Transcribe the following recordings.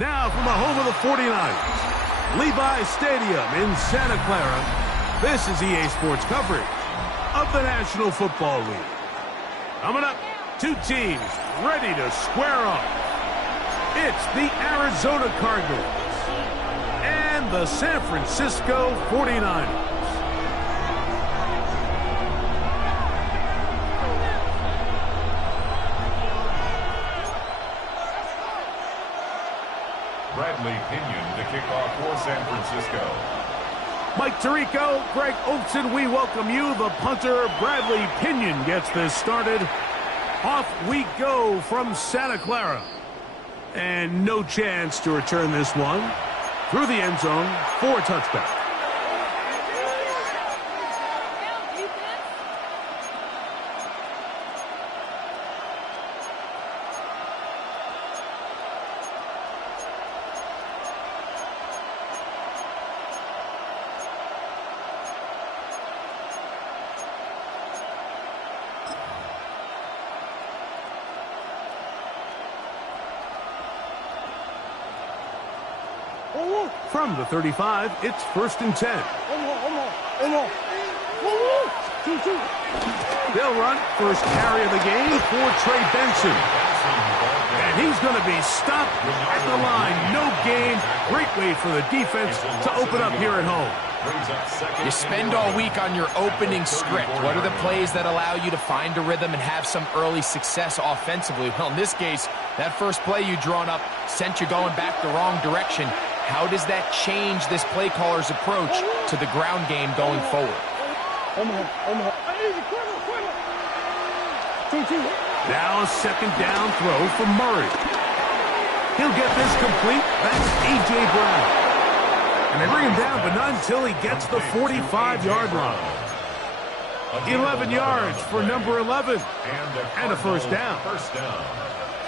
Now from the home of the 49ers, Levi Stadium in Santa Clara, this is EA Sports coverage of the National Football League. Coming up, two teams ready to square off. It's the Arizona Cardinals and the San Francisco 49ers. Bradley Pinion to kick off for San Francisco. Mike Tirico, Greg Olson, we welcome you. The punter, Bradley Pinion, gets this started. Off we go from Santa Clara. And no chance to return this one through the end zone for a touchback. From the 35, it's 1st and 10. They'll run first carry of the game for Trey Benson. And he's going to be stopped at the line. No gain. Great way for the defense to open up here at home. You spend all week on your opening script. What are the plays that allow you to find a rhythm and have some early success offensively? Well, in this case, that first play you drawn up sent you going back the wrong direction. How does that change this play caller's approach to the ground game going forward? Now a second down throw from Murray. He'll get this complete. That's A.J. Brown. And they bring him down, but not until he gets the 45-yard line. 11 yards for number 11. And a first down.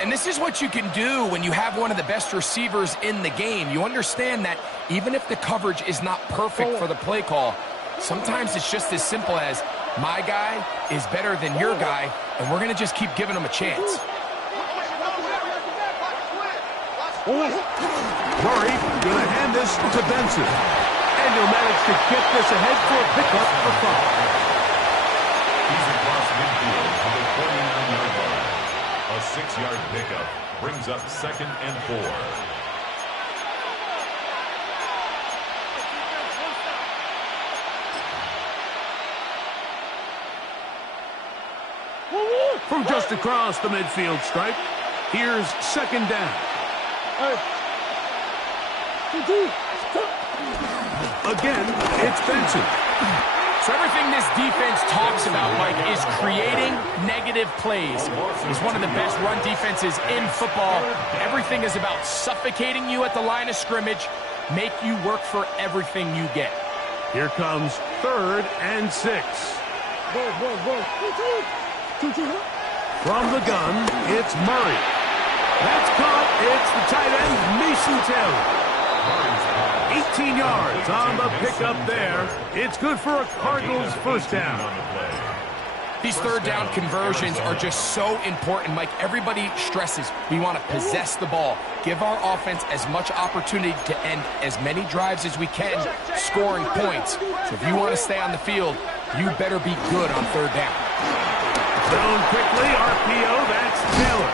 And this is what you can do when you have one of the best receivers in the game. You understand that even if the coverage is not perfect for the play call, sometimes it's just as simple as, my guy is better than your guy, and we're going to just keep giving him a chance. Murray going to hand this to Benson. And he'll manage to get this ahead for a pickup of 5. He's across midfield to the 49-yard line. A 6-yard pickup brings up 2nd and 4. From just across the midfield stripe, here's 2nd down. Again, it's Benson. So everything this defense talks about, Mike, is creating negative plays. It's one of the best run defenses in football. Everything is about suffocating you at the line of scrimmage, make you work for everything you get. Here comes 3rd and 6. From the gun, it's Murray. That's caught. It's the tight end, Mason Taylor. 18 yards on the pickup there. It's good for a Cardinals first down. These third down conversions are just so important, Mike. Everybody stresses we want to possess the ball, give our offense as much opportunity to end as many drives as we can, scoring points. So if you want to stay on the field, you better be good on third down. Thrown quickly, RPO, that's Taylor.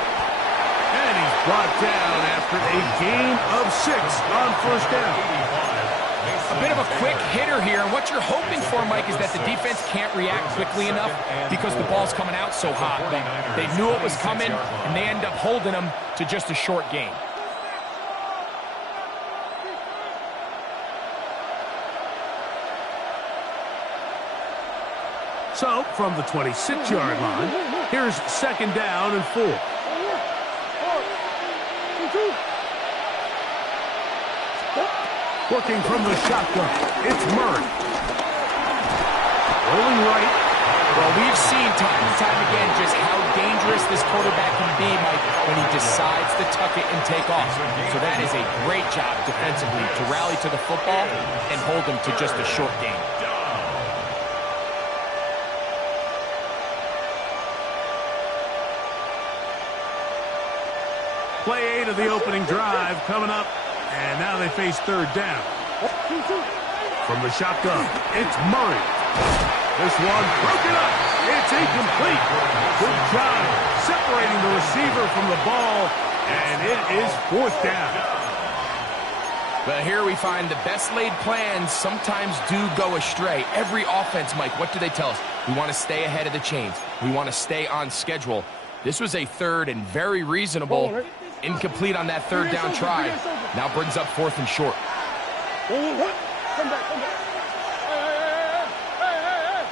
And he's brought down after a gain of 6 on first down. A bit of a quick hitter here, and what you're hoping for, Mike, is that the defense can't react quickly enough because the ball's coming out so hot. They knew it was coming, and they end up holding them to just a short gain. So, from the 26-yard line, here's 2nd down and 4. Working from the shotgun, it's Murray. Rolling right. Well, we've seen time and time again just how dangerous this quarterback can be, Mike, when he decides to tuck it and take off. So that is a great job defensively to rally to the football and hold him to just a short gain. Play 8 of the opening drive coming up, and now they face third down. From the shotgun, it's Murray. This one broken up. It's incomplete. Good job separating the receiver from the ball, and it is fourth down. Well, here we find the best laid plans sometimes do go astray. Every offense, Mike, what do they tell us? We want to stay ahead of the chains. We want to stay on schedule. This was a third and very reasonable. Incomplete on that third down try. Now brings up fourth and short. Come back. Hey.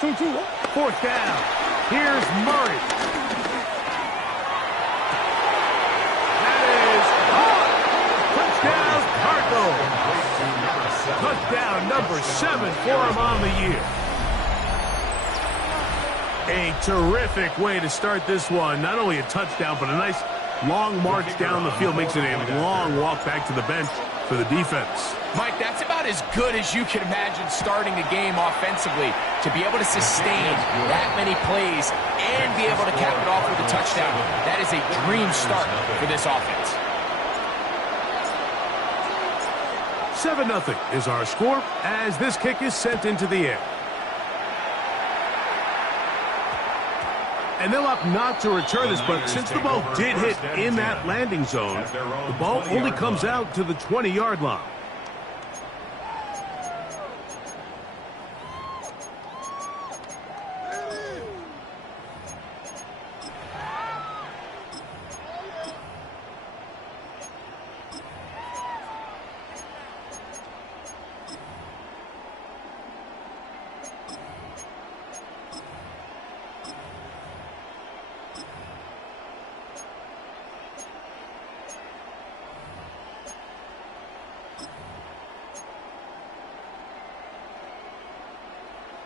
2-2. Fourth down. Here's Murray. That is caught. Touchdown, Cardinals. Touchdown number 7 for him on the year. A terrific way to start this one. Not only a touchdown, but a nice long march down the field. Makes it a long walk back to the bench for the defense. Mike, that's about as good as you can imagine starting a game offensively. To be able to sustain that many plays and be able to cap it off with a touchdown, that is a dream start for this offense. 7-0 is our score as this kick is sent into the air. And they'll opt not to return this, but since the ball did hit in that landing zone, the ball only comes out to the 20-yard line.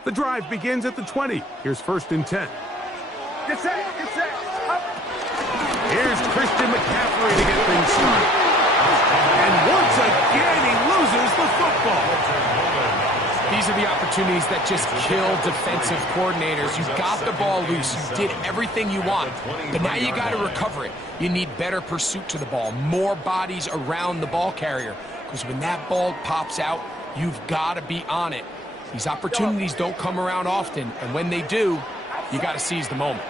The drive begins at the 20. Here's first and 10. Get set. Up. Here's Christian McCaffrey to get things started. And once again, he loses the football. These are the opportunities that just kill defensive coordinators. You got the ball loose. You did everything you want. But now you got to recover it. You need better pursuit to the ball, more bodies around the ball carrier. Because when that ball pops out, you've got to be on it. These opportunities don't come around often, and when they do, you got to seize the moment.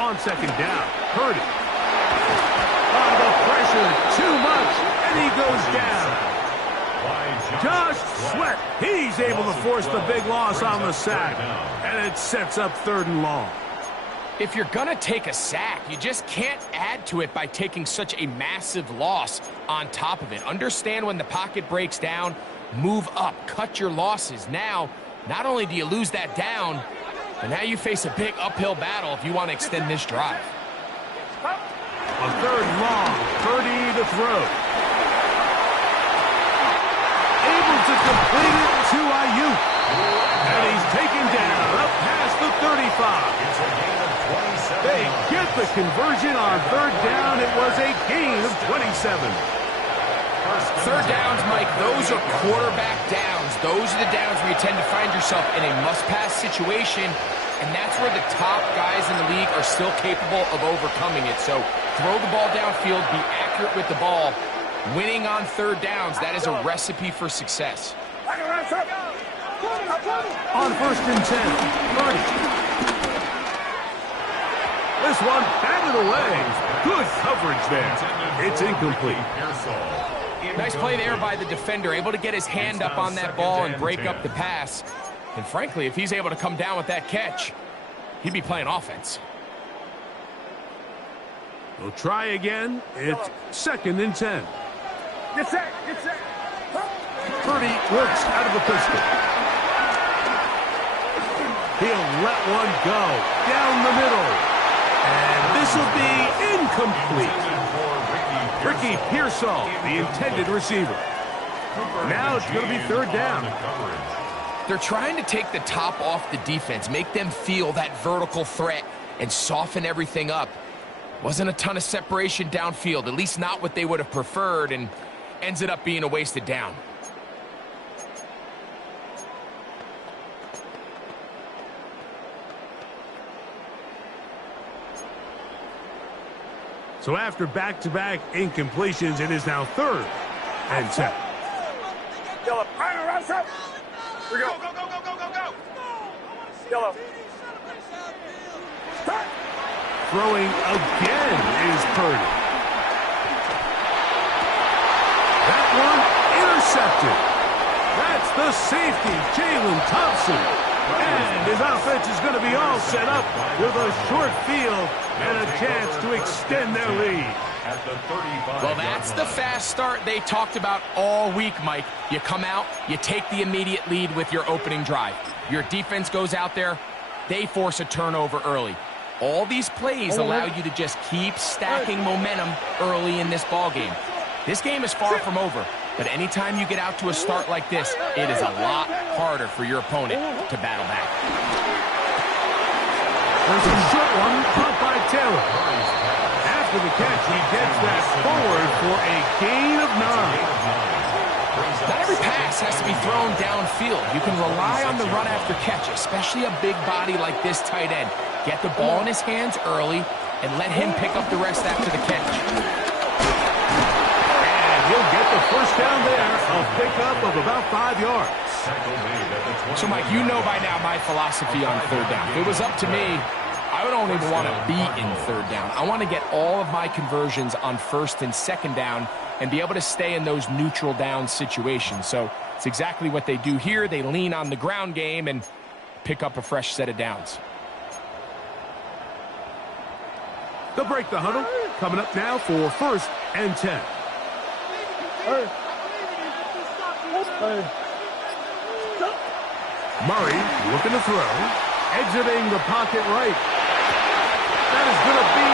On second down, Purdy. Under pressure, too much, and he goes down. Josh Sweat, he's able to force the big loss on the sack, and it sets up third and long. If you're going to take a sack, you just can't add to it by taking such a massive loss on top of it. Understand when the pocket breaks down, move up, cut your losses. Now, not only do you lose that down, but now you face a big uphill battle if you want to extend this drive. A third long, Purdy to throw. Able to complete it to Ayuk. And he's taken down up past the 35. They get the conversion on third down. It was a gain of 27. Third downs, Mike, those are quarterback downs. Those are the downs where you tend to find yourself in a must-pass situation, and that's where the top guys in the league are still capable of overcoming it. So throw the ball downfield, be accurate with the ball. Winning on third downs, that is a recipe for success. On first and 10, Purdy. This one batted away. Good coverage there. It's incomplete. Nice play there by the defender, able to get his hand up on that ball and break up the pass. And frankly, if he's able to come down with that catch, he'd be playing offense. We'll try again. It's second and 10. Get set. Purdy works out of the pistol. He'll let one go down the middle. And this will be incomplete. Ricky Pearsall, the intended receiver. Now it's going to be third down. They're trying to take the top off the defense, make them feel that vertical threat, and soften everything up. Wasn't a ton of separation downfield, at least not what they would have preferred, and ends it up being a wasted down. So after back-to-back incompletions, it is now 3rd and 10. Yellow. Right side. We go. Go, go, go, go, go, go. Yellow. Start. Throwing again is Purdy. That one intercepted. That's the safety, Jalen Thompson. And his offense is going to be all set up with a short field and a chance to extend their lead. Well, that's the fast start they talked about all week, Mike. You come out, you take the immediate lead with your opening drive. Your defense goes out there, they force a turnover early. All these plays allow you to just keep stacking momentum early in this ball game. This game is far from over, but anytime you get out to a start like this, it is a lot harder for your opponent to battle back. There's a short one caught by Taylor. After the catch, he gets that forward for a gain of 9. Not every pass has to be thrown downfield. You can rely on the run after catch, especially a big body like this tight end. Get the ball in his hands early and let him pick up the rest after the catch. And he'll get the first down there, a pickup of about 5 yards. So, Mike, you know by now my philosophy on 3rd down. If it was up to me, I don't even want to be in 3rd down. I want to get all of my conversions on 1st and 2nd down and be able to stay in those neutral down situations. So it's exactly what they do here. They lean on the ground game and pick up a fresh set of downs. They'll break the huddle. Coming up now for 1st and 10. Murray looking to throw. Exiting the pocket right. That is going to be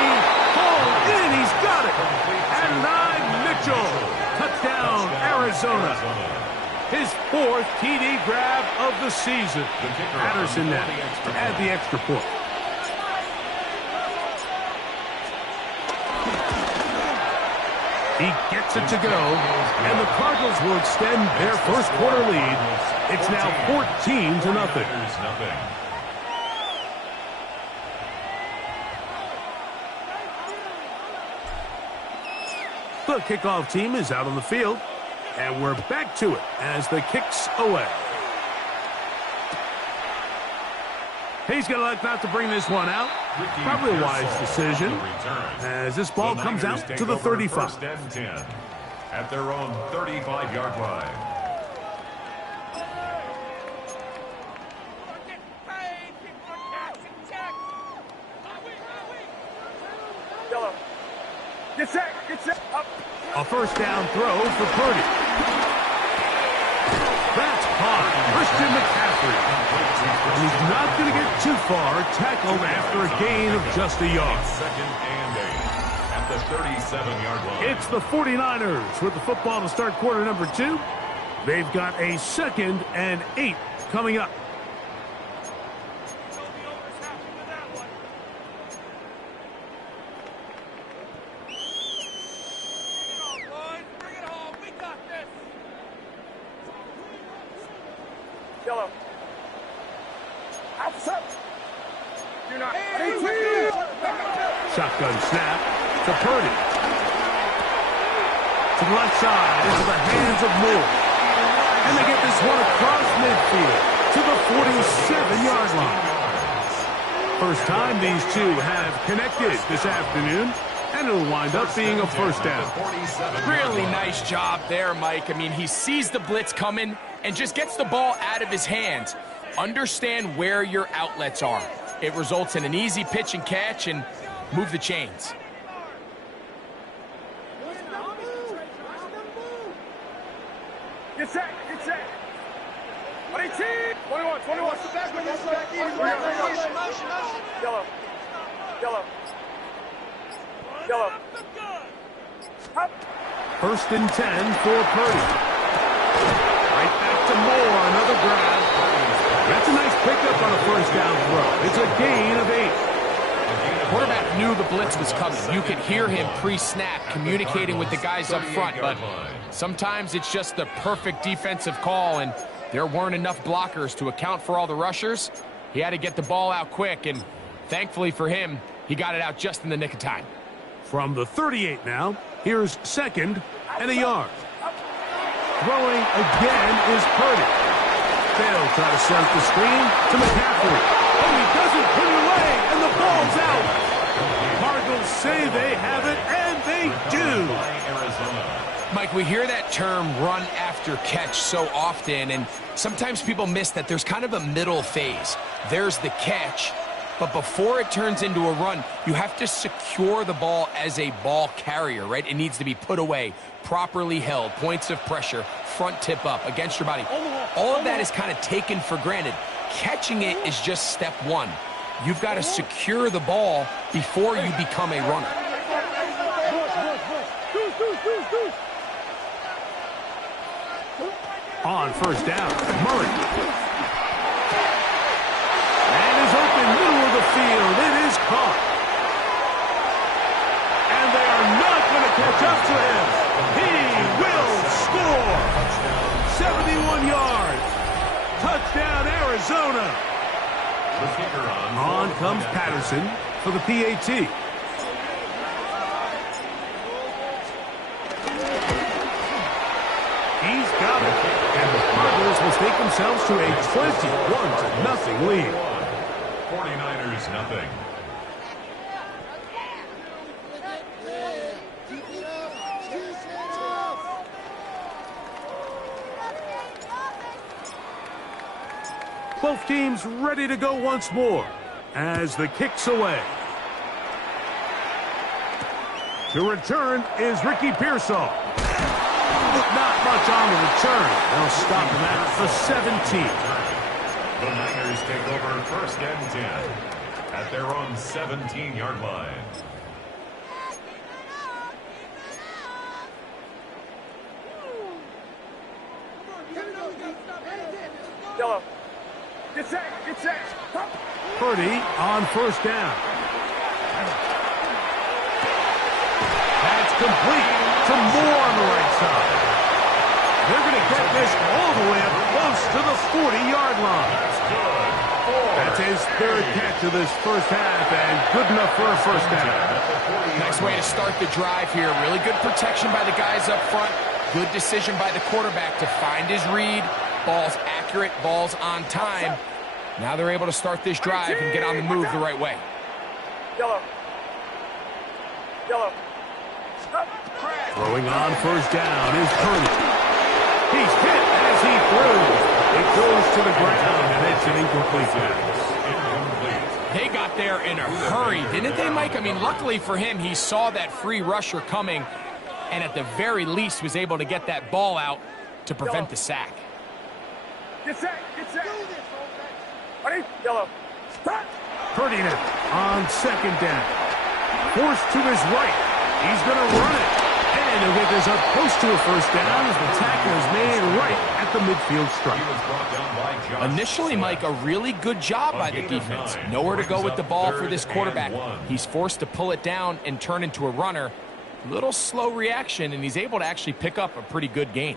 hauled in. He's got it. And 9, Mitchell. Touchdown, Arizona. His 4th TD grab of the season. Patterson now to add the extra point. He gets it to go, and the Cardinals will extend their first quarter lead. It's now 14-0. The kickoff team is out on the field, and we're back to it as the kick's away. He's going to elect not to bring this one out. Probably a wise decision as this ball comes out to the 35. 1st and 10 at their own 35-yard line. Yellow. Get set. Get set. Up. A 1st down throw for Purdy. That's caught. Christian McCaffrey. And he's not going to get too far, tackled after a gain of just a yard. 2nd and 8 at the 37-yard line. It's the 49ers with the football to start quarter number 2. They've got a 2nd and 8 coming up. Yellow. Outside. You're not. Shotgun snap to Purdy. To the left side, into the hands of Moore. And they get this one across midfield to the 47-yard line. First time these two have connected this afternoon, and it'll wind up being a 1st down. Really nice job there, Mike. I mean, he sees the blitz coming and just gets the ball out of his hands. Understand where your outlets are. It results in an easy pitch and catch and move the chains. Get set. Get set. 18. 21. 21. Yellow. Yellow. Yellow. Up. 1st and 10 for Purdy. Right back to Moore, another grab. That's a nice pickup on a 1st down throw. It's a gain of 8. Quarterback knew the blitz was coming. You could hear him pre-snap communicating with the guys up front, but sometimes it's just the perfect defensive call, and there weren't enough blockers to account for all the rushers. He had to get the ball out quick, and thankfully for him, he got it out just in the nick of time. From the 38 now, here's second and a yard. Throwing again is Purdy. They'll try to set the screen to McCaffrey. Oh, he doesn't put it away, and the ball's out. Cardinals say they have it, and they do. Mike, we hear that term run after catch so often, and sometimes people miss that there's kind of a middle phase. There's the catch, but before it turns into a run, you have to secure the ball as a ball carrier, right? It needs to be put away, properly held, points of pressure, front tip up against your body. All of that is kind of taken for granted. Catching it is just step one. You've got to secure the ball before you become a runner. On first down, Murray. And is open middle of the field. It is caught. And they are not going to catch up to him. He will score. 71 yards. Touchdown, Arizona. On comes Patterson for the PAT. He's got it. And the Cardinals will take themselves to a 21-0 lead. 49ers nothing. Both teams ready to go once more as the kick's away. To return is Ricky Pearsall. Not much on the return. They'll stop him at the 17. The Niners take over first and 10 at their own 17-yard line. Yellow. Get set. Purdy on first down. That's complete to Moore on the right side. They're going to get this all the way up close to the 40-yard line. That's his third catch of this first half, and good enough for a first down. Nice way to start the drive here. Really good protection by the guys up front. Good decision by the quarterback to find his read. Ball's accurate, ball's on time. Now they're able to start this drive and get on the move the right way. Yellow. Throwing on first down is Purdy. He's hit as he throws. It goes to the ground, and it's an incomplete pass. They got there in a hurry, didn't they, Mike? I mean, luckily for him, he saw that free rusher coming, and at the very least was able to get that ball out to prevent the sack. Get set. Ready? Yellow. Purdy now on second down. Forced to his right. He's going to run it. And he'll get this up close to a first down as the tackle is made right at the midfield stripe. Initially, Mike, a really good job by the defense. Nowhere to go with the ball for this quarterback. He's forced to pull it down and turn into a runner. Little slow reaction, and he's able to actually pick up a pretty good gain.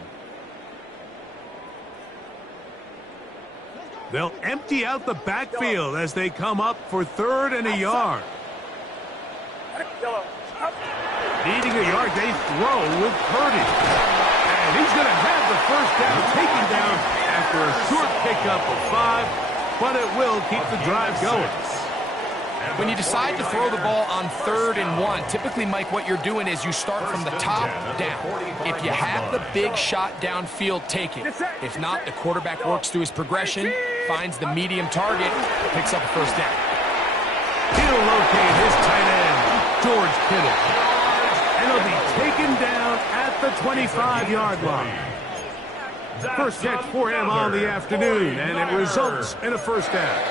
They'll empty out the backfield as they come up for third and a yard. Needing a yard, they throw with Purdy. And he's going to have the first down taken down after a short pickup of 5, but it will keep the drive going. When you decide to throw the ball on 3rd and 1, typically, Mike, what you're doing is you start from the top down. If you have the big shot downfield, take it. If not, the quarterback works through his progression, finds the medium target, picks up a first down. He'll locate his tight end, George Kittle. And he'll be taken down at the 25-yard line. First catch for him on the afternoon, and it results in a first down.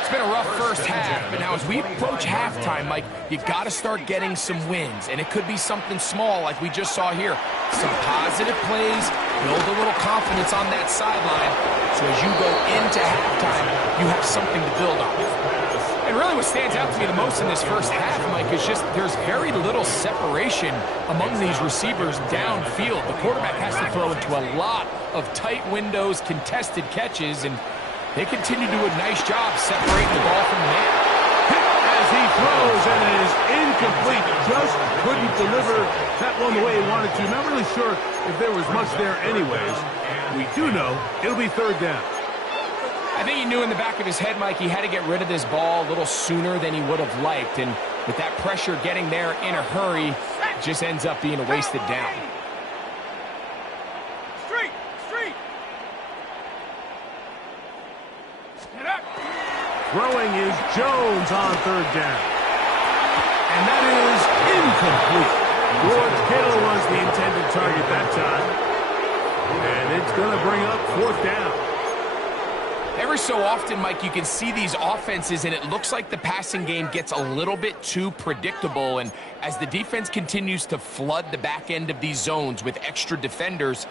It's been a rough first half, but now as we approach halftime, Mike, you got to start getting some wins, and it could be something small like we just saw here. Some positive plays, build a little confidence on that sideline, so as you go into halftime, you have something to build on. And really what stands out to me the most in this first half, Mike, is just there's very little separation among these receivers downfield. The quarterback has to throw into a lot of tight windows, contested catches, and they continue to do a nice job separating the ball from the man. Hit as as he throws, and it is incomplete. Just couldn't deliver that one the way he wanted to. Not really sure if there was much there anyways. We do know it'll be third down. I think he knew in the back of his head, Mike, he had to get rid of this ball a little sooner than he would have liked. And with that pressure getting there in a hurry, it just ends up being a wasted down. Throwing is Jones on third down. And that is incomplete. George Kittle was the intended target that time. And it's going to bring up fourth down. Every so often, Mike, you can see these offenses, and it looks like the passing game gets a little bit too predictable. And as the defense continues to flood the back end of these zones with extra defenders,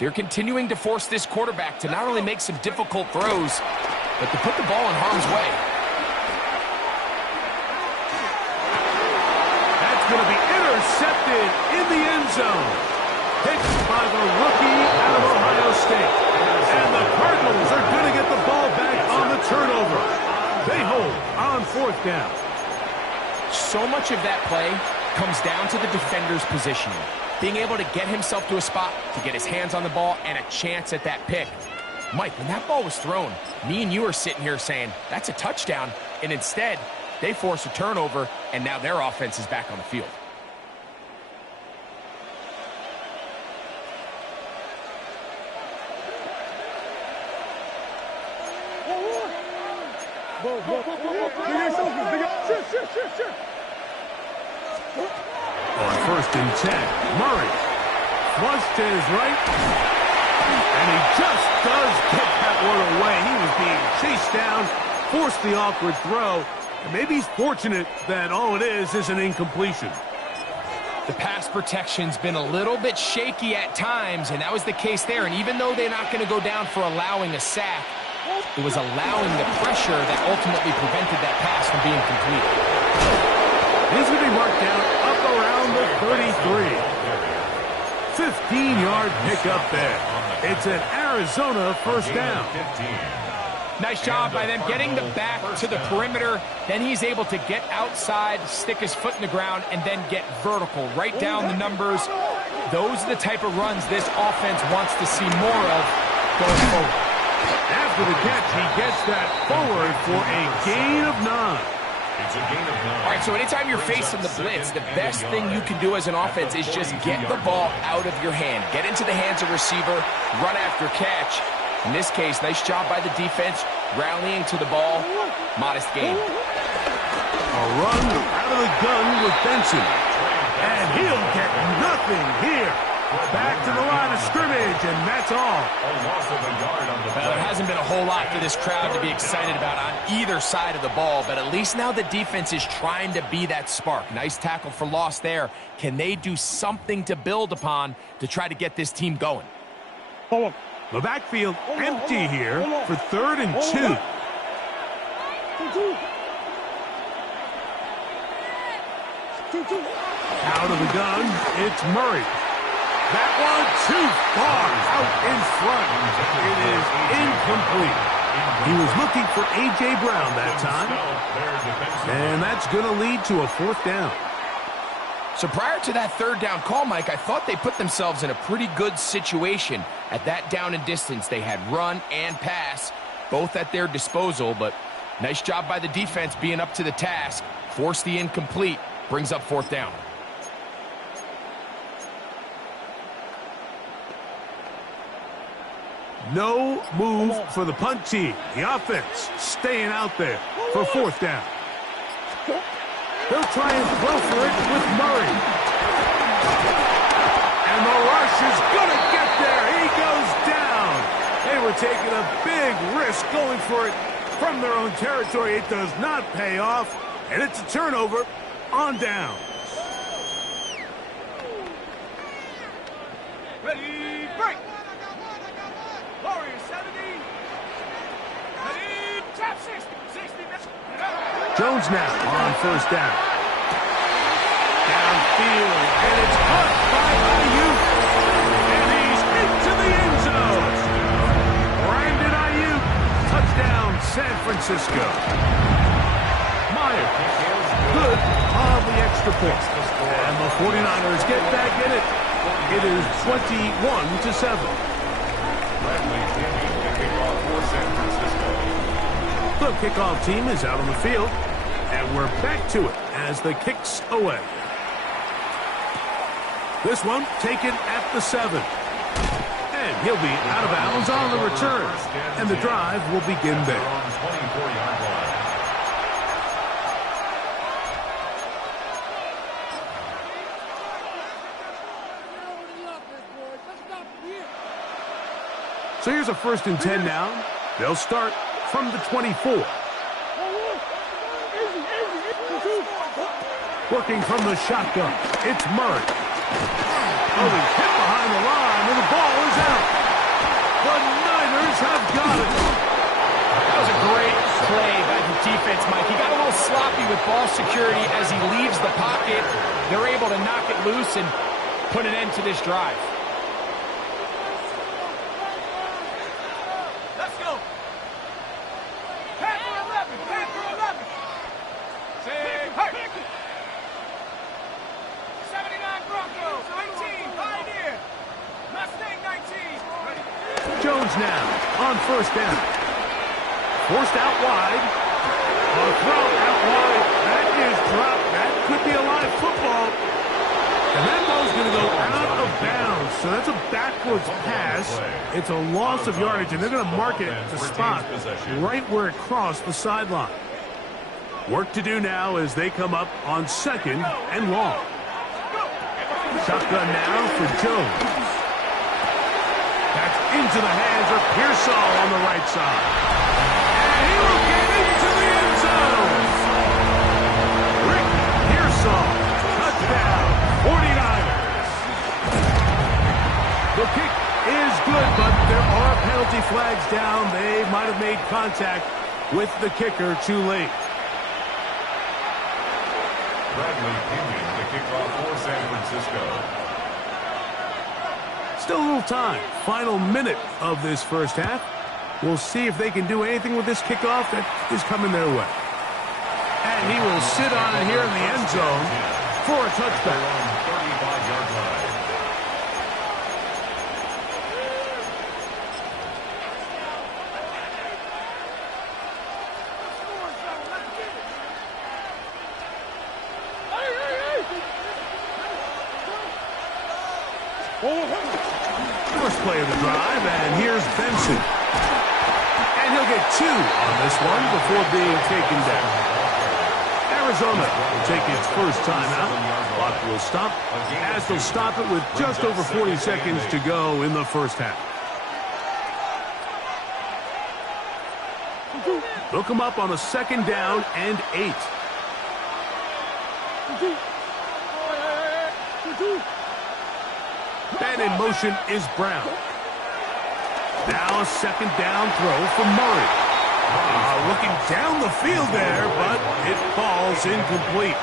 they're continuing to force this quarterback to not only make some difficult throws, but to put the ball in harm's way. That's going to be intercepted in the end zone. Pitched by the rookie out of Ohio State. And the Cardinals are going to get the ball back on the turnover. They hold on fourth down. So much of that play comes down to the defender's positioning. Being able to get himself to a spot, to get his hands on the ball, and a chance at that pick. Mike, when that ball was thrown, me and you are sitting here saying, that's a touchdown. And instead, they force a turnover, and now their offense is back on the field. On first and 10, Murray flush to his right, and he just does get that one away. He was being chased down, forced the awkward throw, and maybe he's fortunate that all it is an incompletion. The pass protection's been a little bit shaky at times, and that was the case there. And even though they're not going to go down for allowing a sack, it was allowing the pressure that ultimately prevented that pass from being complete. He's going to be marked down up around the 33. 15-yard pickup there. It's an Arizona first down. Nice job by them getting the back to the perimeter. Then he's able to get outside, stick his foot in the ground, and then get vertical. Right down the numbers. Those are the type of runs this offense wants to see more of going forward. After the catch, he gets that forward for a gain of 9. It's a gain of 9. All right, so anytime you're facing the blitz, the best thing you can do as an offense is just get the ball out of your hand. Get into the hands of receiver, run after catch. In this case, nice job by the defense, rallying to the ball. Modest gain. A run out of the gun with Benson. And he'll get nothing here. Back to the line of scrimmage, and that's all. A loss of a yard on the play. Well, there hasn't been a whole lot for this crowd to be excited about on either side of the ball, but at least now the defense is trying to be that spark. Nice tackle for loss there. Can they do something to build upon to try to get this team going? The backfield empty here for 3rd and 2. Out of the gun, it's Murray. That one too far out in front. It is incomplete. He was looking for A.J. Brown that time. And that's going to lead to a 4th down. So prior to that 3rd down call, Mike, I thought they put themselves in a pretty good situation. At that down and distance, they had run and pass, both at their disposal, but nice job by the defense being up to the task. Force the incomplete, brings up 4th down. No move for the punt team. The offense staying out there for 4th down. They'll try and throw for it with Murray. And the rush is going to get there. He goes down. They were taking a big risk going for it from their own territory. It does not pay off. And it's a turnover on down. Ready, break. Warriors 70. Ready, tap 60. 60. Jones now on 1st down. Downfield, and it's caught by Ayuk. And he's into the end zone. Brandon Ayuk, touchdown San Francisco. Meyer extra point. And the 49ers get back in it. It is 21-7. The kickoff team is out on the field, and we're back to it as the kick's away. This one taken at the 7. And he'll be out of bounds on the return, and the drive will begin there. So here's a 1st and 10 now. They'll start from the 24. Working from the shotgun, it's Murray. Oh, he's hit behind the line, and the ball is out. The Niners have got it. That was a great play by the defense, Mike. He got a little sloppy with ball security as he leaves the pocket. They're able to knock it loose and put an end to this drive. Jones now on 1st down. Forced out wide. A throw out wide. That is dropped. That could be a live football. And that ball's going to go out of bounds. So that's a backwards pass. It's a loss of yardage, and they're going to mark it to spot right where it crossed the sideline. Work to do now as they come up on 2nd and long. Shotgun now for Jones. That's into the hands of Pearsall on the right side. And he will get into the end zone. Rick Pearsall, touchdown, 49ers. The kick is good, but there are penalty flags down. They might have made contact with the kicker too late. Bradley Pinion, the kickoff for San Francisco. Still a little time. Final minute of this first half. We'll see if they can do anything with this kickoff that is coming their way. And he will sit on it here in the end zone for a touchback. 35-yard line. First play of the drive, and here's Benson. And he'll get 2 on this one before being taken down. Arizona will take its first timeout. Clock will stop as they'll stop it with just over 40 seconds to go in the first half. They'll come up on a 2nd down and 8. And in motion is Brown. Now a 2nd down throw for Murray. Looking down the field there, but it falls incomplete.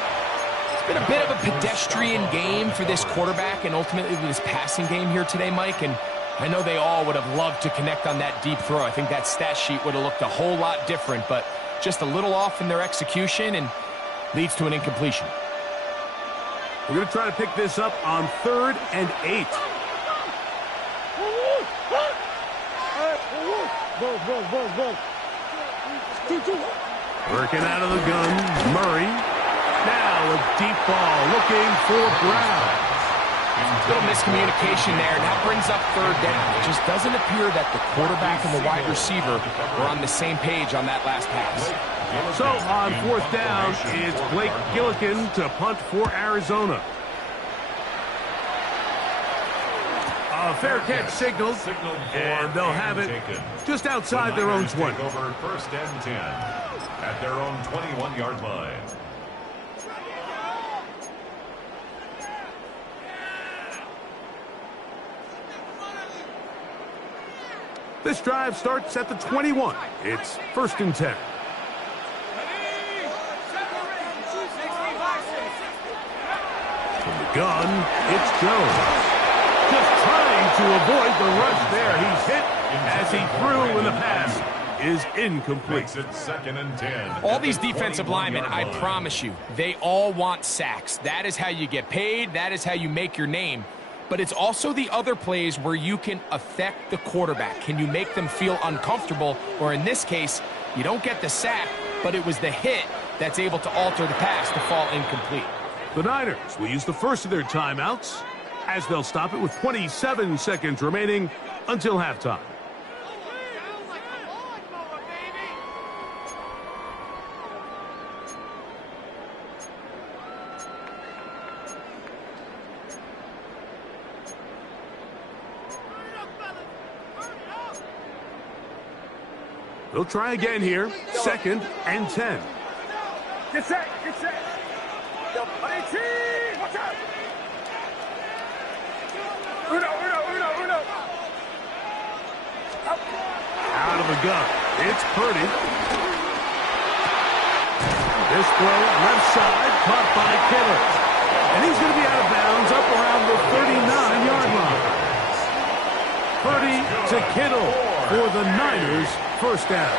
It's been a bit of a pedestrian game for this quarterback and ultimately this passing game here today, Mike. And I know they all would have loved to connect on that deep throw. I think that stat sheet would have looked a whole lot different, but just a little off in their execution and leads to an incompletion. We're going to try to pick this up on 3rd and 8. Working out of the gun, Murray. Now a deep ball looking for Brown. Little miscommunication there. Now brings up 3rd down. It just doesn't appear that the quarterback and the wide receiver were on the same page on that last pass. So on 4th down, it's Blake Gillikin to punt for Arizona. A fair catch signaled, and they'll have it just outside their own 20. Over 1st and 10 at their own 21-yard line. This drive starts at the 21. It's 1st and 10. From the gun, it's Jones. Just trying to avoid the rush there. He's hit as he threw in the pass. is incomplete. Makes it 2nd and 10. All these defensive linemen, I promise you, they all want sacks. That is how you get paid. That is how you make your name. But it's also the other plays where you can affect the quarterback. Can you make them feel uncomfortable? Or in this case, you don't get the sack, but it was the hit that's able to alter the pass to fall incomplete. The Niners will use the first of their timeouts as they'll stop it with 27 seconds remaining until halftime. They'll try again here. 2nd and 10. Get set, get set. Yo, watch out. Uno. Out of the gun. It's Purdy. This throw left side caught by Kittle. And he's going to be out of bounds up around the 39-yard line. Purdy to Kittle for the Niners first down.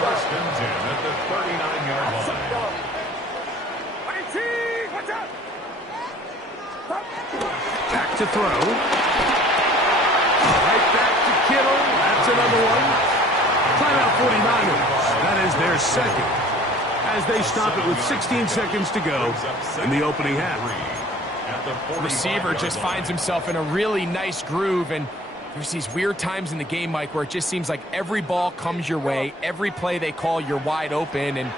1st and 10 at the 39-yard line. Watch out. Back to throw. Right back to Kittle. That's another one. Timeout 49ers. That is their second, as they stop it with 16 seconds to go in the opening half. The receiver just finds himself in a really nice groove, and there's these weird times in the game, Mike, where it just seems like every ball comes your way, every play they call, you're wide open, and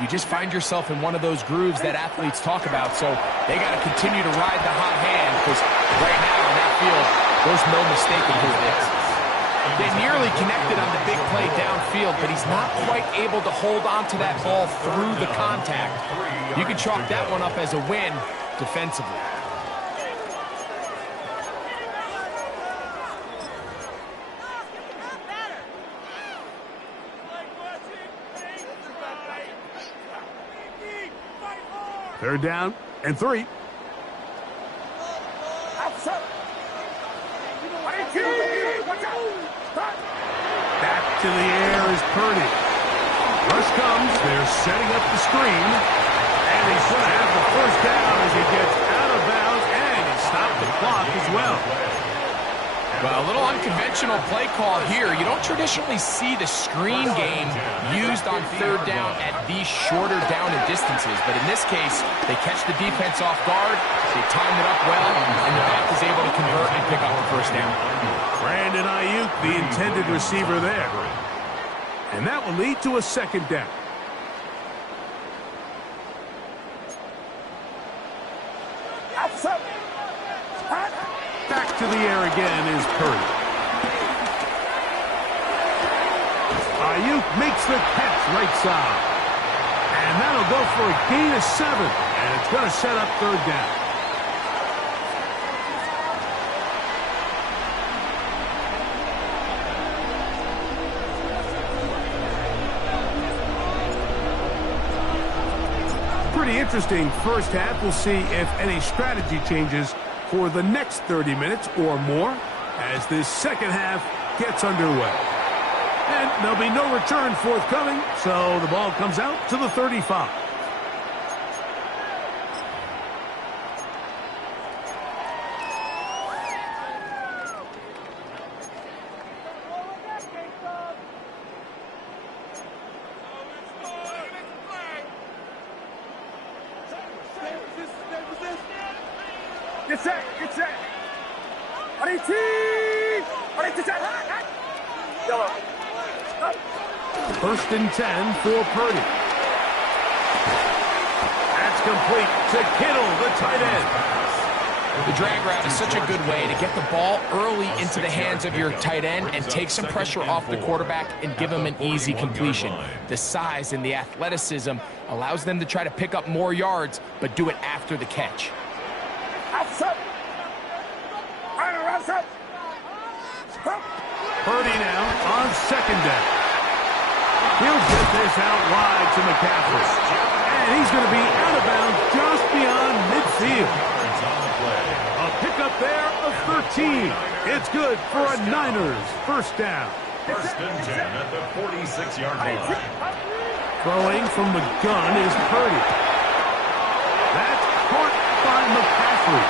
you just find yourself in one of those grooves that athletes talk about. So they got to continue to ride the hot hand, because right now in that field, there's no mistaking who it is. They nearly connected on the big play downfield, but he's not quite able to hold on to that ball through the contact. You can chalk that one up as a win defensively. Third down and 3. Back to the air is Purdy. Rush comes. They're setting up the screen. And he's going to have the first down as he gets out of bounds. And he stopped the clock as well. Well, a little unconventional play call here. You don't traditionally see the screen game used on third down at these shorter down and distances. But in this case, they catch the defense off guard, they timed it up well, and the back is able to convert and pick up the first down. Brandon Ayuk, the intended receiver there. And that will lead to a second down. Back to the air again is Purdy. Ayuk makes the catch right side. And that'll go for a gain of 7. And it's going to set up third down. Pretty interesting first half. We'll see if any strategy changes for the next 30 minutes or more as this second half gets underway. And there'll be no return forthcoming, so the ball comes out to the 35. Get set, get set. First and 10 for Purdy. That's complete to Kittle, the tight end. The drag route is such a good way to get the ball early into the hands of your tight end and take some pressure off the quarterback and give him an easy completion. The size and the athleticism allows them to try to pick up more yards, but do it after the catch. Purdy now on second down. He'll get this out wide to McCaffrey. And he's going to be out of bounds just beyond midfield. A pickup there of 13. It's good for a Niners first down. First and 10 at the 46-yard line. Throwing from the gun is Purdy. That's caught by McCaffrey.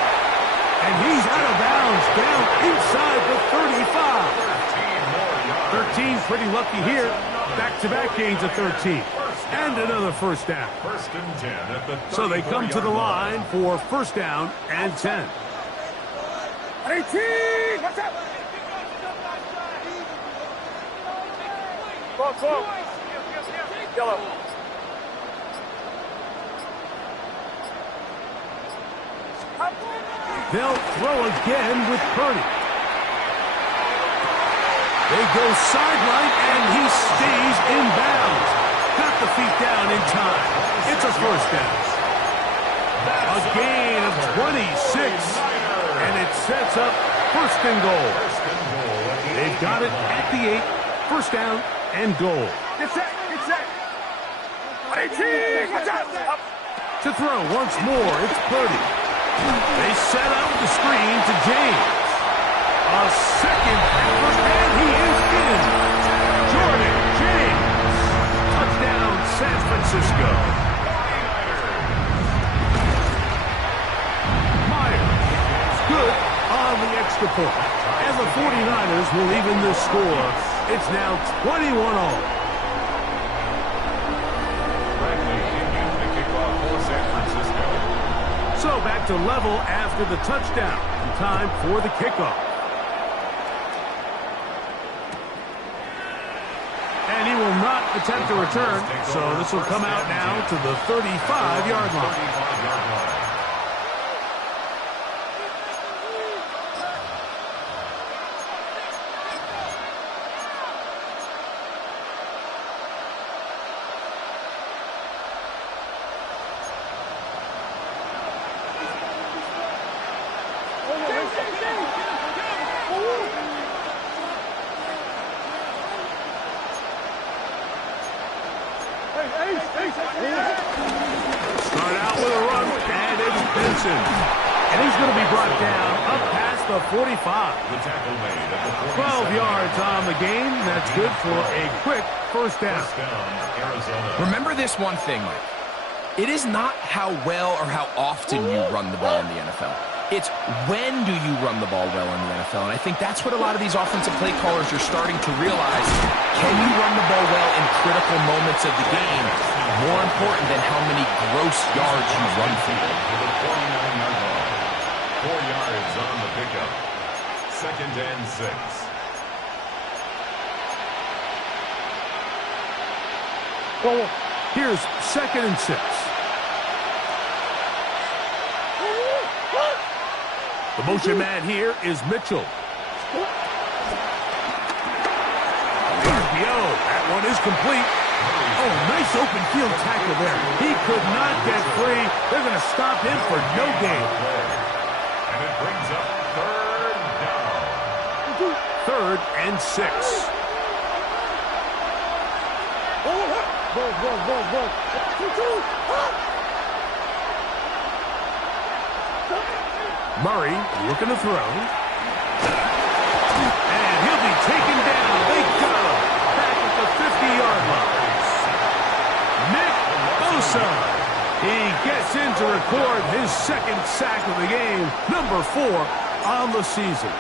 And he's out of bounds down inside the 35. 13, pretty lucky here. Back-to-back gains of 13. And another first down. First and 10 at the 34-yard So they come to the line for first down and 10. 18! Watch out! Go. Yellow. They'll throw again with Purdy. They go sideline, and he stays in bounds. Got the feet down in time. It's a first down. A gain of 26, and it sets up first and goal. They've got it at the 8, first down and goal. Get set. 18! Watch out! Up. To throw once more, it's Purdy. They set up the screen to James. A second effort, and he is in. Jordan James. Touchdown, San Francisco. Myers. Good on the extra point. And the 49ers will even this score. It's now 21-all. So back to level after the touchdown. Time for the kickoff. And he will not attempt to return, so this will come out now to the 35-yard line. Start out with a run, and it's Benson. And he's going to be brought down up past the 45. 12 yards on the game. That's good for a quick first down. Remember this one thing, Mike. It is not how well or how often you run the ball in the NFL. It's when do you run the ball well in the NFL. And I think that's what a lot of these offensive play callers are starting to realize. Can you run the ball well in critical moments of the game? More important than how many gross yards you run for. 4 yards on the pickup. Second and 6. Here's second and 6. The motion man here is Mitchell. The RPO. That one is complete. Oh, nice open field tackle there. He could not get free. They're going to stop him for no gain. And it brings up third down. Third and 6. Murray looking to throw. And he'll be taken down. They got him. Back at the 50-yard line. Nick Bosa. He gets in to record his second sack of the game. Number 4 on the season.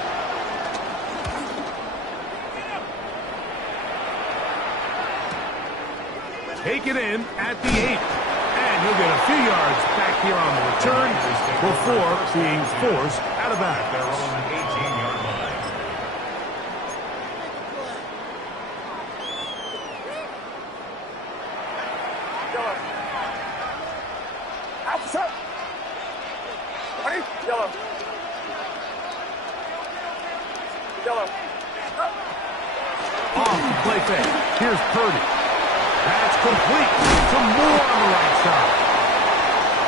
Take it in at the 8. And he'll get a few yards back here on the return before being forced out of bounds. Their own 18-yard line. Outside. Ready? Yellow. Off the play fake. Here's Purdy. That's complete to Moore on the right side.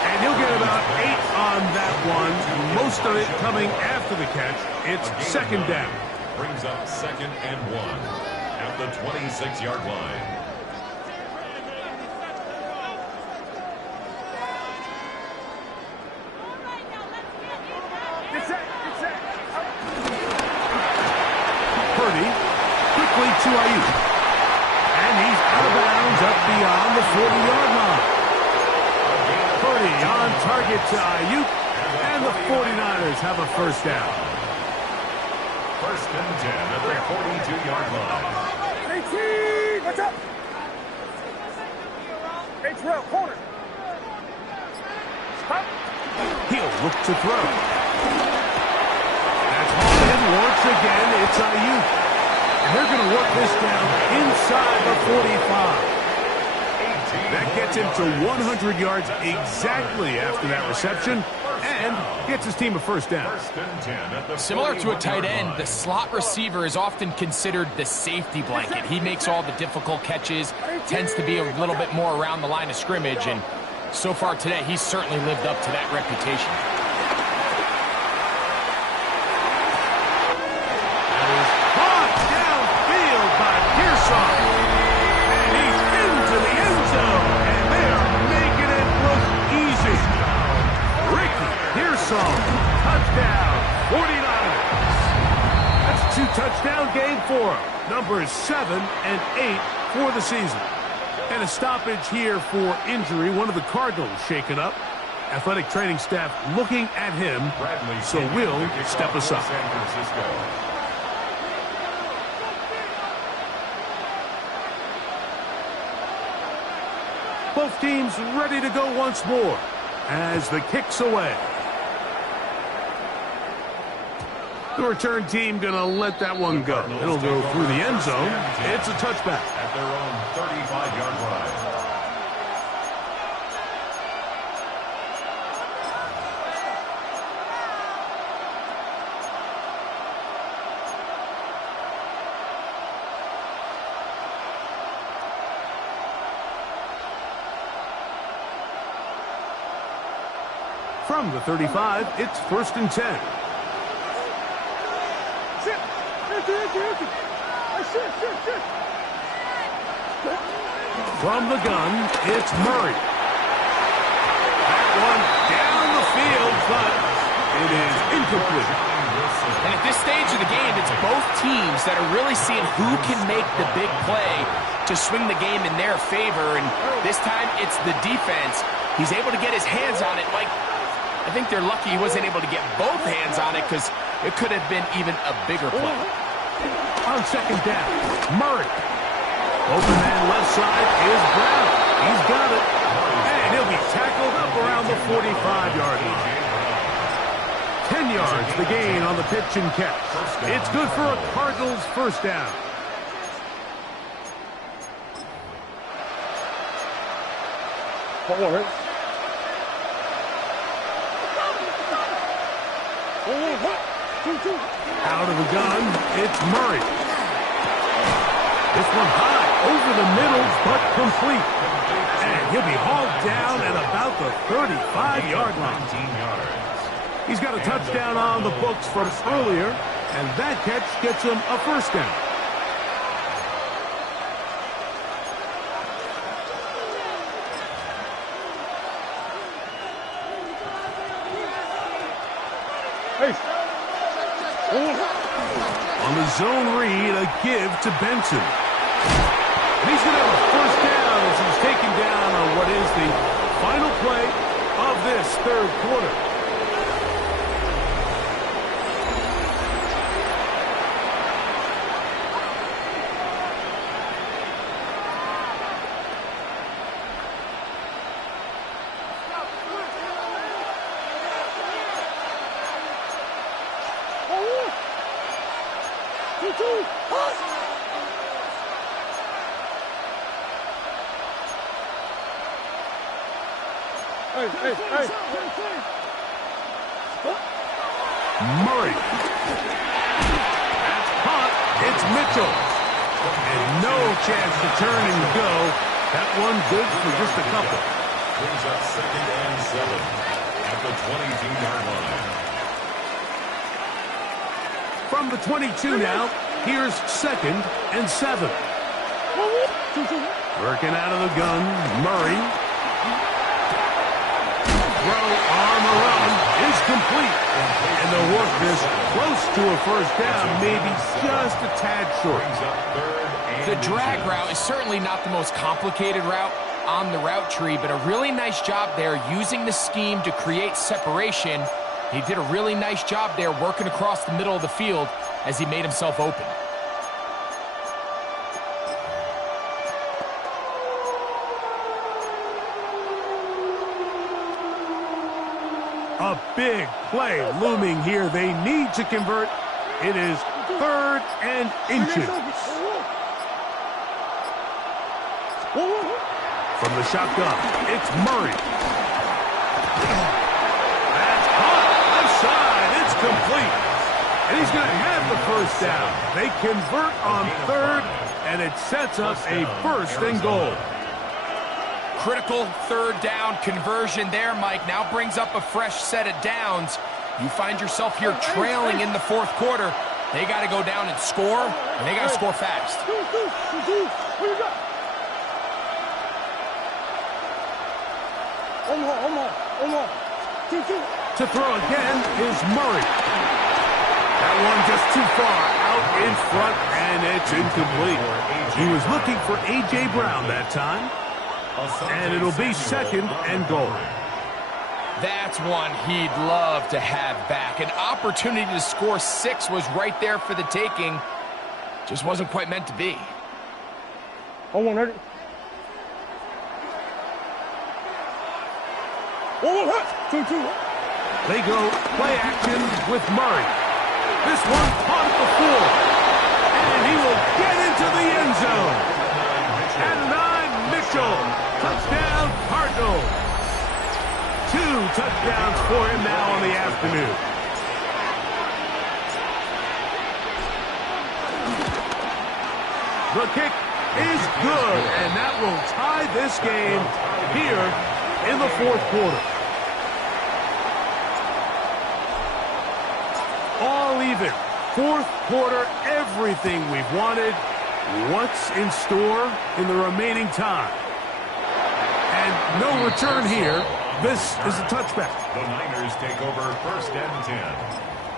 And he'll get about 8 on that one. Most of it coming after the catch. It's second down. Brings up second and 1 at the 26-yard line. Purdy quickly to Ayuk. And he's out of bounds up beyond the 40-yard line. Purdy on target to Ayuk, and the 49ers have a first down. First and 10 at the 42-yard line. 18, what's up? H-Rail, corner. Stop. He'll look to throw. That's hauled in once again. It's Ayuk. And they're going to work this down inside the 45. That gets him to 100 yards exactly after that reception and gets his team a first down. Similar to a tight end, the slot receiver is often considered the safety blanket. He makes all the difficult catches, tends to be a little bit more around the line of scrimmage, and so far today, he's certainly lived up to that reputation. That is caught downfield by Pearson. And he's into the end zone, and they are making it look easy. Ricky Pearson, touchdown, 49ers. That's a 2-touchdown game for him. Numbers 7 and 8 for the season. And a stoppage here for injury. One of the Cardinals shaken up. Athletic training staff looking at him, so will step aside. San Francisco. Both teams ready to go once more as the kick's away. The return team going to let that one go. It'll go through the end zone. It's a touchback. At their own 35-yard line. From the 35, it's first and 10. From the gun, it's Murray. That one down the field, but it is incomplete. And at this stage of the game, it's both teams that are really seeing who can make the big play to swing the game in their favor. And this time, it's the defense. He's able to get his hands on it. Like, I think they're lucky he wasn't able to get both hands on it because it could have been even a bigger play. On second down, Murray. Open man left side is Brown. He's got it. And he'll be tackled up around the 45-yard line. 10 yards the gain on the pitch and catch. It's good for a Cardinals first down. Out of the gun, it's Murray. This one high, over the middle, but complete. And he'll be hauled down at about the 35-yard line. He's got a touchdown on the books from earlier, and that catch gets him a first down. On the zone read, a give to Benson. And he's going to have a first down as he's taken down on what is the final play of this third quarter. Murray. That's caught. It's Mitchell. And no chance to turn and go. That one good for just a couple. Brings up second and 7 at the 22-yard line. From the 22 now, here's second and 7. Working out of the gun, Murray. Throw on the run is complete. And they'll work this close to a first down, maybe just a tad short. Brings up third The drag route is certainly not the most complicated route on the route tree, but a really nice job there using the scheme to create separation. He did a really nice job there working across the middle of the field as he made himself open. A big play looming here. They need to convert. It is 3rd and inches. From the shotgun, it's Murray. That's hot. Left side. It's complete. And he's going to have the first down. They convert on 3rd, and it sets up a 1st and goal. Critical 3rd down conversion there, Mike. Now brings up a fresh set of downs. You find yourself here trailing in the 4th quarter. They got to go down and score, and they got to score fast. To throw again is Murray. That one just too far out in front, and it's incomplete. He was looking for A.J. Brown that time. And it'll be 2nd and goal. That's one he'd love to have back. An opportunity to score 6 was right there for the taking. Just wasn't quite meant to be. They go play action with Murray. This one caught at the floor. And he will get into the end zone. At 9, Mitchell. Touchdown, Cardinals. 2 touchdowns for him now on the afternoon. The kick is good, and that will tie this game here in the 4th quarter. All even. 4th quarter, everything we've wanted. What's in store in the remaining time? And no return here. This is a touchback. The Niners take over 1st and 10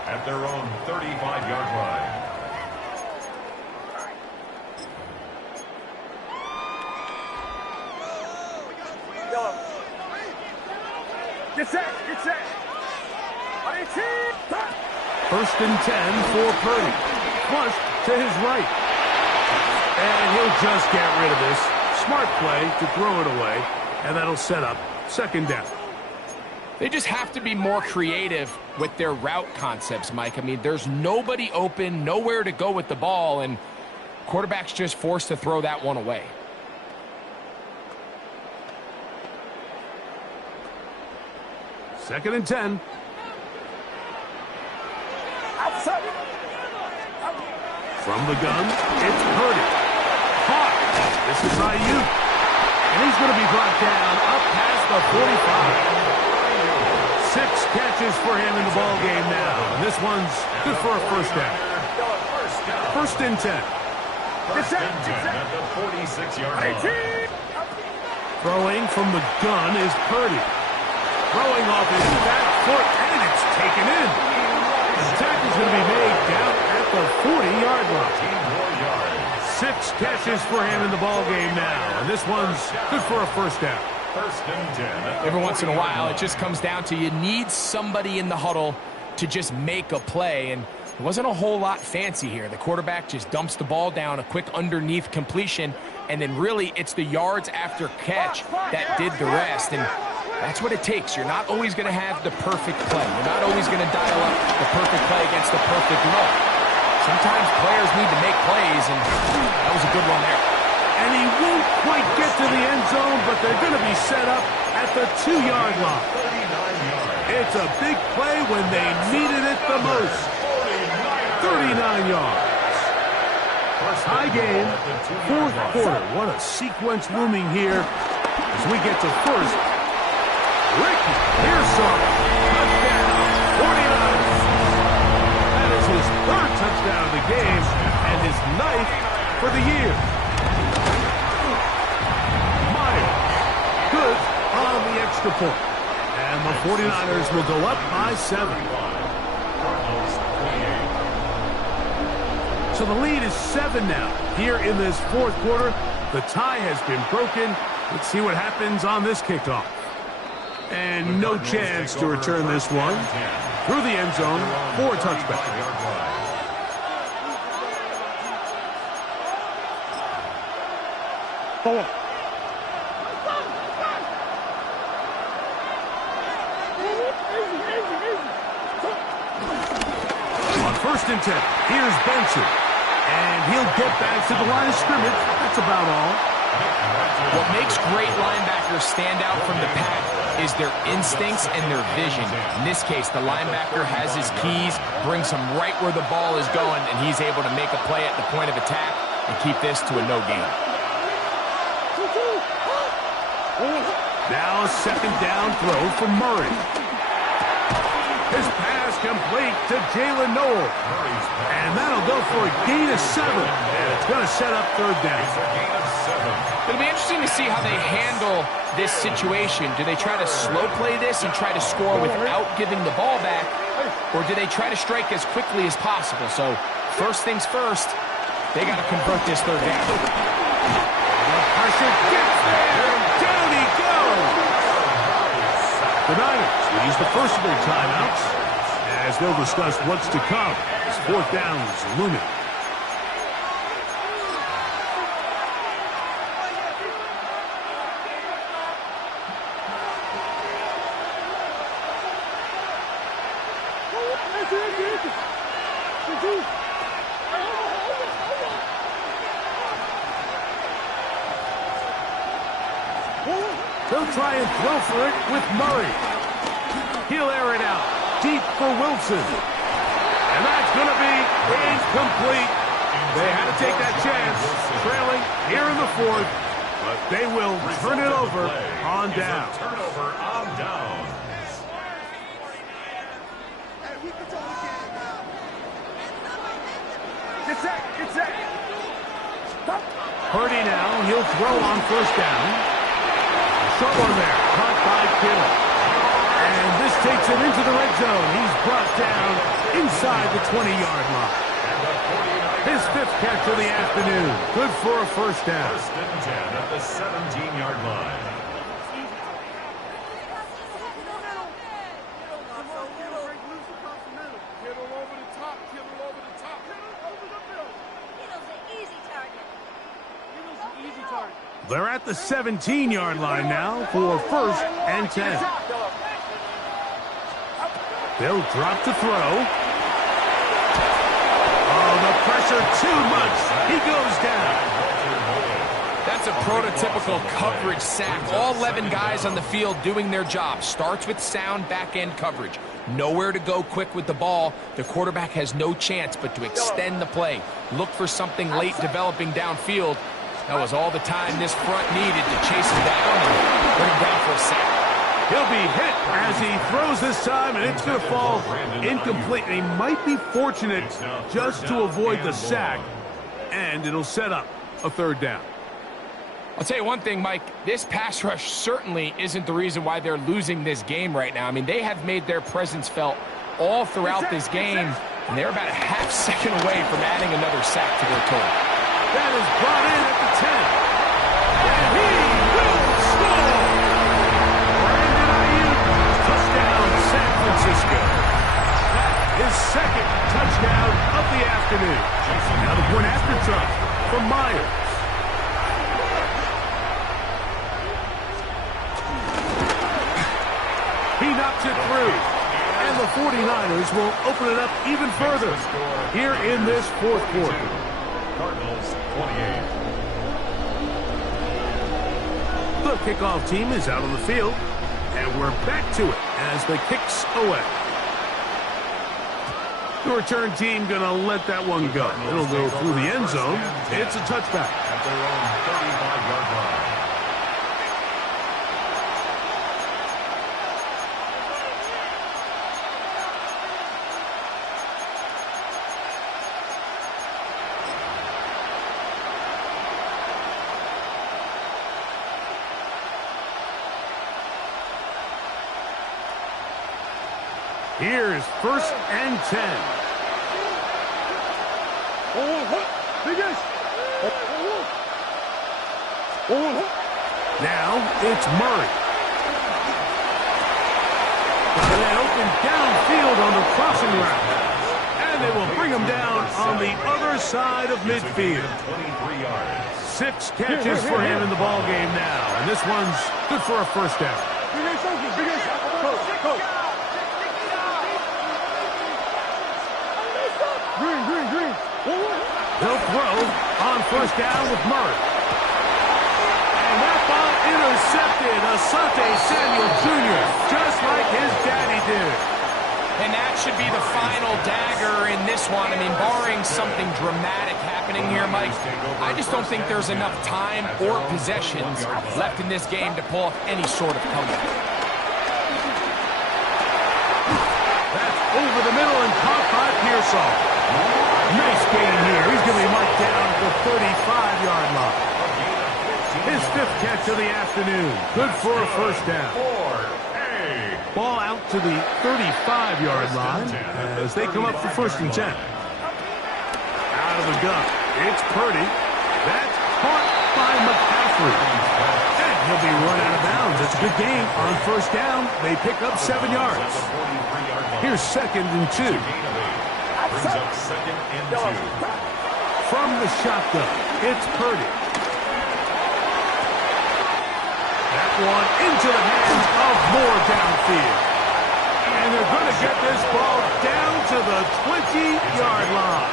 at their own 35-yard line. Get set. 1st and 10 for Purdy. Flushed to his right. And he'll just get rid of this. Smart play to throw it away. And that'll set up 2nd down. They just have to be more creative with their route concepts, Mike. I mean, there's nobody open, nowhere to go with the ball, and quarterback's just forced to throw that one away. Second and 10. From the gun, it's Purdy. Caught. This is Ayuk. And he's going to be brought down up past the 45. 6 catches for him in the ball game now. And this one's good for a 1st down. 1st and 10. 1st and 10 at the 46-yard line. Throwing from the gun is Purdy. Throwing off his back foot, and it's taken in. The tackle is going to be made down at the 40-yard line. 6 catches for him in the ball game now. And this one's good for a 1st down. 1st and 10. Every once in a while, it just comes down to you need somebody in the huddle to just make a play. And it wasn't a whole lot fancy here. The quarterback just dumps the ball down, a quick underneath completion, and then really it's the yards after catch that did the rest. And that's what it takes. You're not always going to have the perfect play. You're not always going to dial up the perfect play against the perfect look. Sometimes players need to make plays, and that was a good one there. And he won't quite get to the end zone, but they're going to be set up at the 2-yard line. It's a big play when they needed it the most. 39 yards. High game, 4th quarter. What a sequence looming here as we get to first. Ricky Pearson, touchdown, 49. That is his 3rd touchdown of the game and his 9th for the year. Myers, good on the extra point. And the 49ers will go up by 7. So the lead is 7 now. Here in this fourth quarter, the tie has been broken. Let's see what happens on this kickoff. And no chance to return this one. Through the end zone for a touchback. On 1st and 10, here's Benson. And he'll get back to the line of scrimmage. That's about all. What makes great linebackers stand out from the pack is their instincts and their vision. In this case, the linebacker has his keys, brings him right where the ball is going, and he's able to make a play at the point of attack and keep this to a no gain. Now 2nd down throw from Murray. His pass complete to Jalen Noel. And that'll go for a gain of 7. And it's going to set up 3rd down. It'll be interesting to see how they handle this situation. Do they try to slow play this and try to score without giving the ball back? Or do they try to strike as quickly as possible? So first things first, they got to convert this 3rd down. Pressure gets there. Down he goes. The Niners use the first of their timeouts as they'll discuss what's to come as 4th down is looming. They'll try and throw for it with Murray. He'll air it out deep for Wilson. And that's going to be incomplete. They had to take that chance, trailing here in the 4th, but they will turn it over on down. Turnover on down. Purdy now, he'll throw on 1st down. Short one there, caught by Kittle. And this takes him into the red zone. He's brought down inside the 20-yard line. His 5th catch of the afternoon. Good for a 1st down. 1st and 10 at the 17-yard line. They're at the 17-yard line now for 1st and 10. They'll drop to throw. Oh, the pressure too much. He goes down. That's a prototypical coverage sack. All 11 guys on the field doing their job. Starts with sound back-end coverage. Nowhere to go quick with the ball. The quarterback has no chance but to extend the play. Look for something late developing downfield. That was all the time this front needed to chase him down and bring him down for a sack. He'll be hit as he throws this time, and it's going to fall incomplete. And he might be fortunate just to avoid the sack, and it'll set up a 3rd down. I'll tell you one thing, Mike. This pass rush certainly isn't the reason why they're losing this game right now. I mean, they have made their presence felt all throughout this game, and they're about a half second away from adding another sack to their total. That is brought in at the 10. And he will score! Brandon Ayuk, touchdown San Francisco. That is 2nd touchdown of the afternoon. Now the point after try from Myers. He knocks it through. And the 49ers will open it up even further here in this 4th quarter. Cardinals 28. The kickoff team is out on the field, and we're back to it as the kick's away. The return team going to let that one go. It'll go through the end zone. It's a touchback. At their own 35-yard line. Here's 1st and 10. Now it's Murray. Got that open downfield on the crossing route. And they will bring him down on the other side of midfield. 23 yards. 6 catches for him in the ball game now. And this one's good for a first down. They'll throw on first down with Murray. And that ball intercepted. Asante Samuel Jr., just like his daddy did. And that should be the final dagger in this one. I mean, barring something dramatic happening here, Mike, I just don't think there's enough time or possessions left in this game to pull off any sort of comeback. That's over the middle and caught by Pearsall. Nice gain here. He's going to be marked down at the 35-yard line. His 5th catch of the afternoon. Good for a first down. Ball out to the 35-yard line as they come up for 1st and 10. Out of the gun. It's Purdy. That's caught by McCaffrey. And he'll be run out of bounds. It's a good game on first down. They pick up 7 yards. Here's 2nd and 2. Brings up 2nd and 2. From the shotgun, it's Purdy. That one into the hands of Moore downfield. And they're going to get this ball down to the 20-yard line.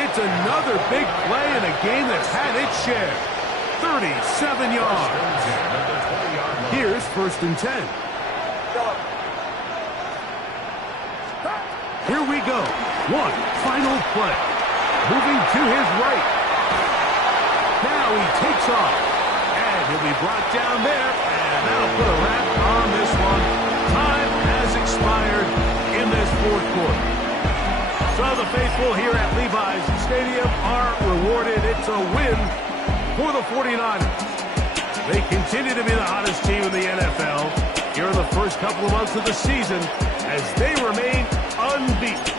It's another big play in a game that's had its share. 37 yards. Here's 1st and 10. Here we go. One final play. Moving to his right. Now he takes off. And he'll be brought down there. And that'll put a wrap on this one. Time has expired in this 4th quarter. So the faithful here at Levi's Stadium are rewarded. It's a win for the 49ers. They continue to be the hottest team in the NFL here in the first couple of months of the season as they remain unbeaten.